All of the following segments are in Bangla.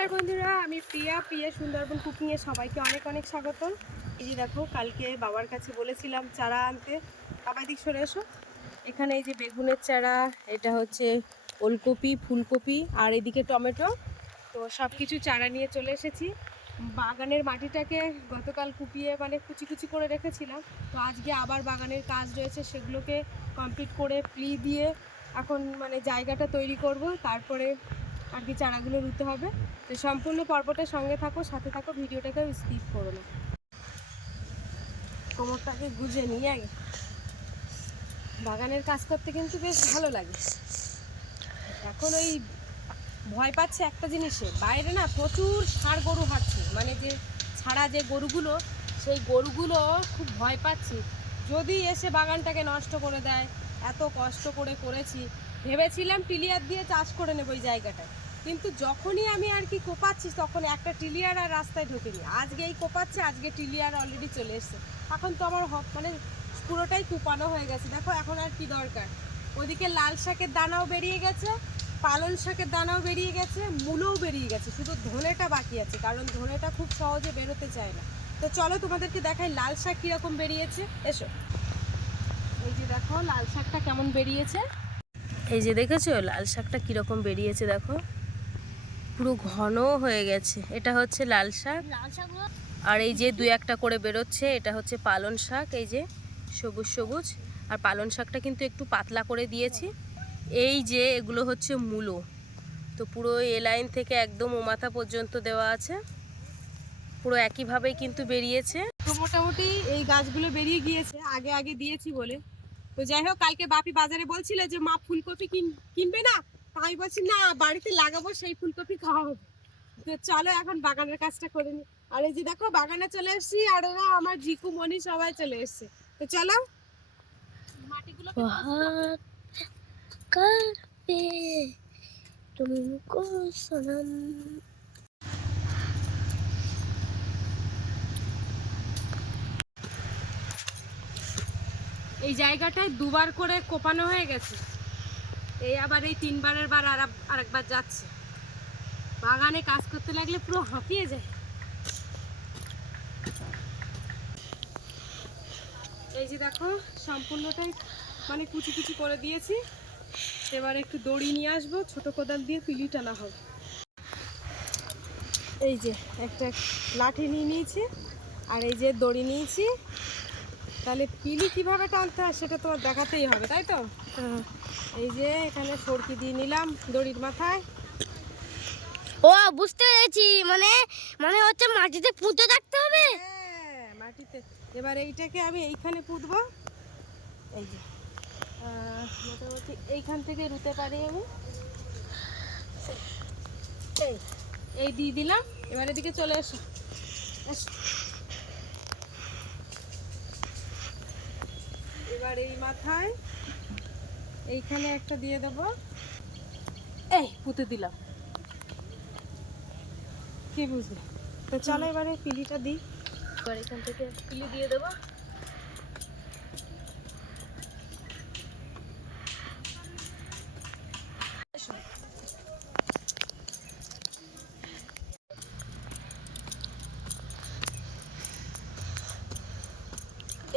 নমস্কার বন্ধুরা, আমি প্রিয়া সুন্দরবন কুকিংয়ে সবাইকে অনেক অনেক স্বাগত। এই যে দেখো, কালকে বাবার কাছে বলেছিলাম চারা আনতে। বাবা দিক সরে এসো। এখানে এই যে বেগুনের চারা, এটা হচ্ছে ওলকপি, ফুলকপি আর এদিকে টমেটো। তো সব কিছু চারা নিয়ে চলে এসেছি। বাগানের মাটিটাকে গতকাল কুপিয়ে কুচি কুচি করে রেখেছিলাম। তো আজকে আবার বাগানের কাজ রয়েছে, সেগুলোকে কমপ্লিট করে প্লি দিয়ে এখন জায়গাটা তৈরি করব। তারপরে আর কি চারাগুলো রুতে হবে। তো সম্পূর্ণ পর্বটার সঙ্গে থাকো, সাথে থাকো, ভিডিওটাকে স্কিপ করো না। কোমরটাকে গুজে নিয়ে আগে। বাগানের কাজ করতে কিন্তু বেশ ভালো লাগে। এখন ওই ভয় পাচ্ছে একটা জিনিসে, বাইরে না প্রচুর ষাঁড় গরু হাঁটছে, যে ছাড়া যে গরুগুলো, সেই গরুগুলো খুব ভয় পাচ্ছি যদি এসে বাগানটাকে নষ্ট করে দেয়। এত কষ্ট করে করেছি, ভেবেছিলাম টিলিয়ার দিয়ে চাষ করে নেব ওই জায়গাটায়, কিন্তু যখনই আমি আর কি কোপাচ্ছি তখন একটা টিলিয়ার আর রাস্তায় ঢোকেনি। আজকে এই কোপাচ্ছে, আজকে টিলিয়ার অলরেডি চলে এসছে। এখন তো আমার পুরোটাই কুপানো হয়ে গেছে। দেখো এখন আর কি দরকার। ওদিকে লাল শাকের দানাও বেরিয়ে গেছে, পালং শাকের দানাও বেরিয়ে গেছে, মূলও বেরিয়ে গেছে, শুধু ধনেটা বাকি আছে, কারণ ধনেটা খুব সহজে বেরোতে চায় না। তো চলো তোমাদেরকে দেখাই লাল শাক কীরকম বেরিয়েছে। এসো, এই যে দেখো লাল শাকটা কেমন বেরিয়েছে। এই যে দেখেছো লাল শাকটা কীরকম বেরিয়েছে, দেখো পুরো ঘন হয়ে গেছে। এটা হচ্ছে লাল শাক, আর এই যে দুই একটা করে বেরোচ্ছে, এটা হচ্ছে পালং শাক। এই যে সবুজ সবুজ, আর পালং শাকটা কিন্তু একটু পাতলা করে দিয়েছি। এই যে এগুলো হচ্ছে মূলো। তো পুরো এ লাইন থেকে একদম ও মাথা পর্যন্ত দেওয়া আছে, পুরো একইভাবেই কিন্তু বেরিয়েছে। তো মোটামুটি এই গাছগুলো বেরিয়ে গিয়েছে আগে আগে দিয়েছি বলে। তো যাই হোক, কালকে বাপি বাজারে বলছিল যে মা ফুলকপি কিনবে না, আমি বলছি না, বাড়িতে লাগাবো, সেই ফুলকপি খাওয়া হবে। তো চলো এখন বাগানের কাজটা করে নি। আর এই যে দেখো বাগানে চলে এসেছি, আর ওরা আমার জিকু মনি সবাই চলে এসছে। তো চলো মাটিগুলো করবে তুমকো সনম। এই জায়গাটায় দুবার করে কোপানো হয়ে গেছে, এই আবার এই তিনবারের বার আরেকবার যাচ্ছে। বাগানে কাজ করতে লাগলে পুরো হাঁপিয়ে যায়। এই যে দেখো সম্পূর্ণটাই কুচি কুচি করে দিয়েছি। এবার একটু দড়ি নিয়ে আসবো, ছোট কোদাল দিয়ে পিলি টানা হবে। এই যে একটা লাঠি নিয়ে নিয়েছি, আর এই যে দড়ি নিয়েছি। তাহলে পিলি কিভাবে টানতে হয় সেটা তোমার দেখাতেই হবে, তাই তো? এই যে এখানে সরকি দিয়ে নিলাম দড়ির মাথায়। ও বুঝতে পেরেছি, মানে হচ্ছে মাটিতে পুঁতে রাখতে হবে। হ্যাঁ মাটিতে। এবার এইটাকে আমি এইখানে পুঁতবো। এই যে মোটামুটি এইখান থেকে রুতে পারি আমি। এই দিয়ে দিলাম। এবার এদিকে চলে এসো। এবার এই মাথায় এইখানে একটা দিয়ে দেবো। এই পুঁতে দিলাম, কি বুঝলে? তো চলো এবারে পিলিটা দিই। এবার এখান থেকে পিলি দিয়ে দেবো।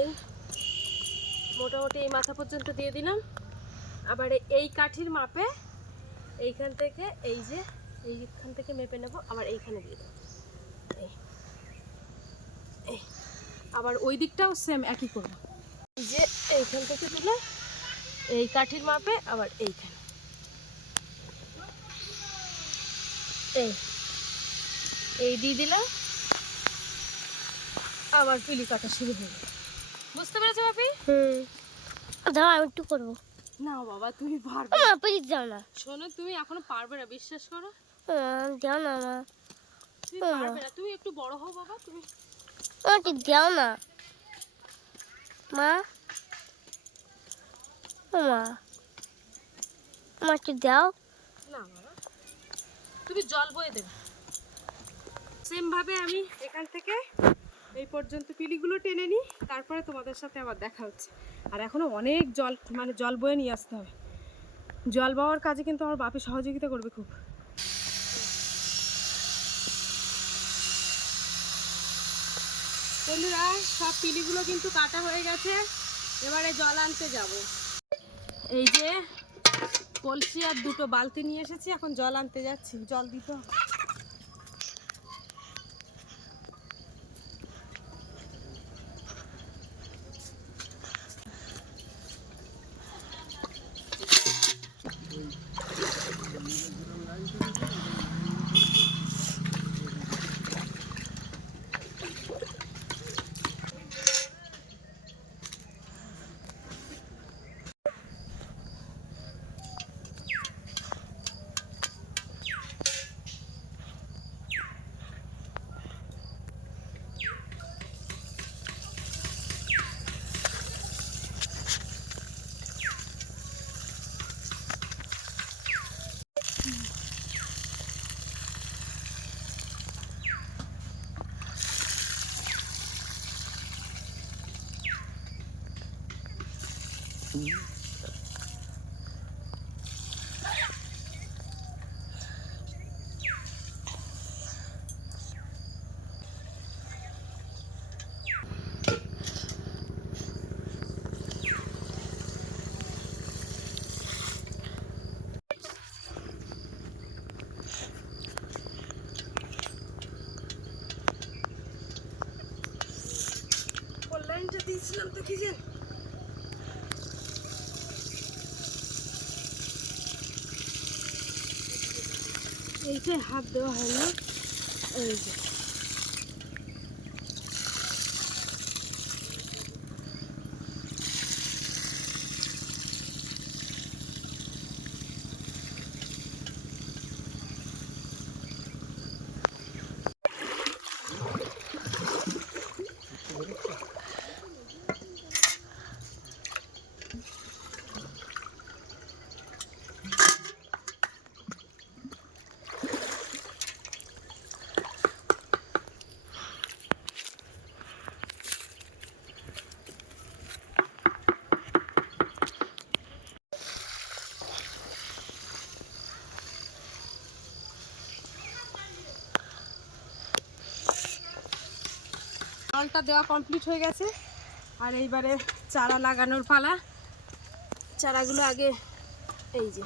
এই মোটামুটি এই মাথা পর্যন্ত দিয়ে দিলাম। আবার এই কাঠির মাপে এইখান থেকে এইখান থেকে মেপে নেব, আবার এইখানে দিয়ে দেবো। আবার ওই দিকটাও সেম একই করবো। এই যে এইখান থেকে তুলে এই কাঠির মাপে আবার এইখানে এই দিয়ে দিলাম। আবার পিলি কাটা শুরু হয়ে গেল। বুঝতে পেরেছো বাপি? দাও আমি একটু করবো। না বাবা তুমি পারবে না, প্লিজ দাও না। শোনো, তুমি এখনো পারবে না, বিশ্বাস করো। দাও না মা, তুমি পারবে না, তুমি একটু বড় হও বাবা। তুমি আমাকে দাও না মা, মা আমাকে দাও না বাবা, তুমি জল বয়ে দেবে। সেম ভাবে আমি এখান থেকে এই পর্যন্ত পিলিগুলো টেনে নিই, তারপরে তোমাদের সাথে আবার দেখা হচ্ছে। আর এখনো অনেক জল বয়ে নিয়ে আসতে হবে। জল বওয়ার কাজে কিন্তু আমার বাপি সহযোগিতা করবে খুব। বন্ধুরা সব পিলিগুলো কিন্তু কাটা হয়ে গেছে, এবারে জল আনতে যাব। এই যে কলসি আর দুটো বালতি নিয়ে এসেছি, এখন জল আনতে যাচ্ছি, জল দিতে হবে। লাইনটা দিয়েছিলাম তো কি জানি, এইটাই হাত দেওয়া হয় না। এই যে জলটা দেওয়া কমপ্লিট হয়ে গেছে, আর এইবারে চারা লাগানোর পালা। চারাগুলো আগে, এই যে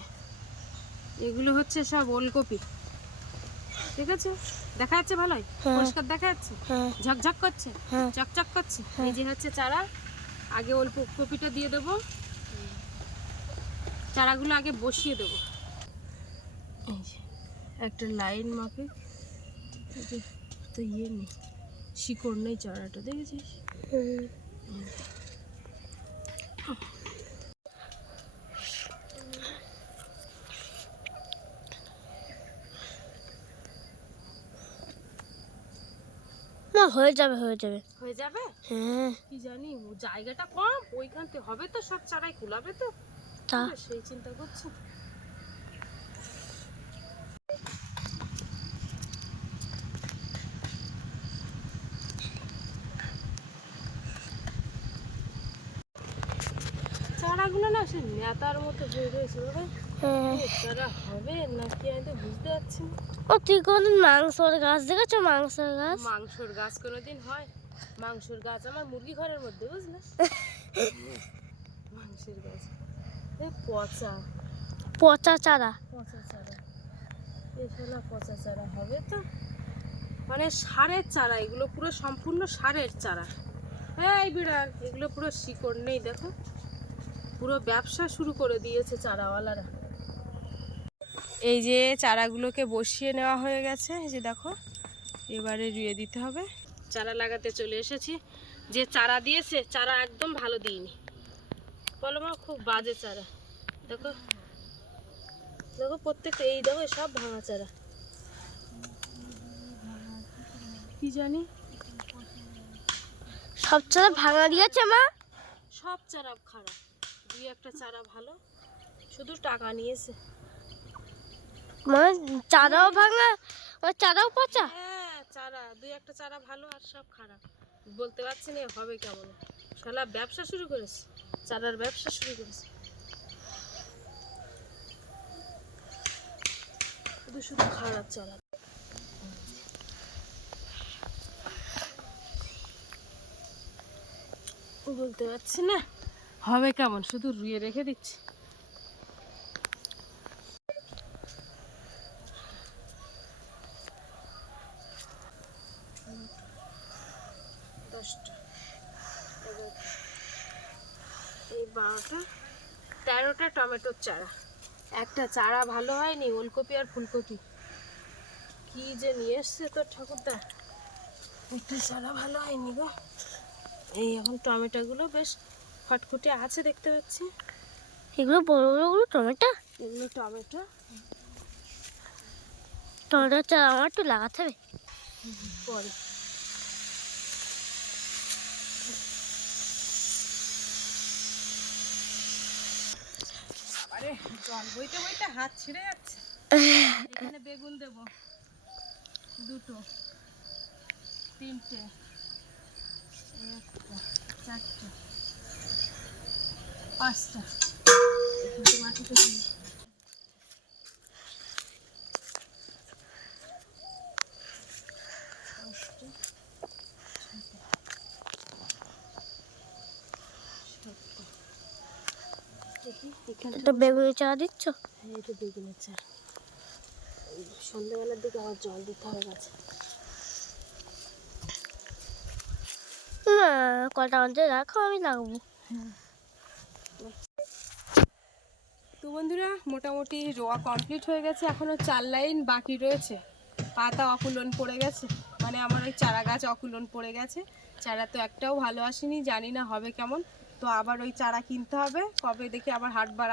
এগুলো হচ্ছে সব ওলকপি, ঠিক আছে, দেখা যাচ্ছে ভালোই, পরিষ্কার দেখা যাচ্ছে, ঝকঝক করছে, চকচক করছে। এই যে হচ্ছে চারা, আগে ওলকপিটা দিয়ে দেবো, চারাগুলো আগে বসিয়ে দেবো। এই যে একটা লাইন মাপে, তো ইয়ে নেই, শিকড় নেই চারাটা, দেখেছিস? না, হয়ে যাবে হয়ে যাবে হয়ে যাবে। হ্যাঁ, কি জানি, জায়গাটা কম, ওইখান থেকে হবে তো, সব চারাই কুলাবে তো, তা সেই চিন্তা করছি। চারাগুলো না সে নেতার মতো হয়ে রয়েছে বাবা, চারা হবে নাকি আমি তো বুঝতে পারছি না। ও তুই কোনদিন মাংসর গাছ দেখেছো? মাংসর গাছ, মাংসর গাছ কোনোদিন হয়? মাংসর গাছ আমার মুরগি ঘরের মধ্যে, বুঝলে? মাংসের গাছ পচা পচা চারা। পচা চারা, এখানে পচা চারা হবে তো? মানে সারের চারা এগুলো, পুরো সম্পূর্ণ সারের চারা। এই বিড়াল, এগুলো পুরো শিকড় নেই, দেখো পুরো ব্যবসা শুরু করে দিয়েছে চারাওয়ালারা। এই যে চারাগুলোকে বসিয়ে নেওয়া হয়ে গেছে, এই যে দেখো, এবারে রুইয়ে দিতে হবে। চারা লাগাতে চলে এসেছি। যে চারা দিয়েছে, চারা একদম ভালো দিইনি, বলো মা, খুব বাজে চারা। দেখো দেখো প্রত্যেকটা, এই দেখো সব ভাঙা চারা, কি জানি সব চারা ভাঙা দিয়েছে মা। সব চারা খারাপ, দুই একটা চারা ভালো, শুধু টাকা নিয়েছে। মানে চারাও ভাঙা, ও চারাও পচা। হ্যাঁ, চারা দুই একটা চারা ভালো, আর সব খারাপ। বলতে পারছি না হবে কেমন, শালা ব্যবসা শুরু করেছে, চারার ব্যবসা শুরু করেছে, শুধু শুধু খারাপ চারা। বলতে পারছি না হবে কেমন, শুধু রুইয়ে রেখে দিচ্ছি। দশটা, এগারোটা, এই 12টা 13টা টমেটোর চারা। একটা চারা ভালো হয়নি, ওলকপি আর ফুলকপি কি যে নিয়ে এসছে তোর ঠাকুরদা, একটা চারা ভালো হয়নি গো। এই এখন টমেটোগুলো বেশ খটখটে আছে দেখতে পাচ্ছি। এগুলো বড় বড়গুলো টমেটো, এগুলো টমেটো। টমেটো চারা আমার একটু লাগাতে হবে পরে আরে জল বইতে বইতে হাত ছিঁড়ে যাচ্ছে। এখানে বেগুন দেবো, 2টো, 3টে, 1টা, 4টে, 5টা। এখানে মাটিতে দিই। একটা বেগুনের চারা দিচ্ছ? এই তো বেগুনের চারা। সন্ধ্যাবেলার দিকে আবার জল দিতে হবে গাছে। না, কটা অঞ্চে রাখো, আমি লাগাবো। তো বন্ধুরা মোটামুটি রোয়া কমপ্লিট হয়ে গেছে, এখনও 4 লাইন বাকি রয়েছে। পাতা অকুলন পড়ে গেছে, মানে আমার ওই চারা গাছ অকুলন পড়ে গেছে। চারা তো একটাও ভালো আসেনি, জানি না হবে কেমন। তো আবার ওই চারা কিনতে হবে, কবে দেখি আবার হাটবার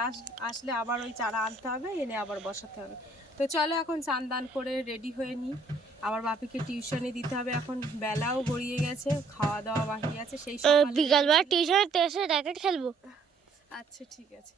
আসলে আবার ওই চারা আনতে হবে, এনে আবার বসাতে হবে। তো চলো এখন স্নান দান করে রেডি হয়ে নিই, আমার বাপিকে টিউশনে দিতে হবে। এখন বেলাও গড়িয়ে গেছে, খাওয়া দাওয়া বাকি আছে সেই সকালে। বিকালবেলা টিউশনে এসে র্যাকেট খেলবো। আচ্ছা ঠিক আছে।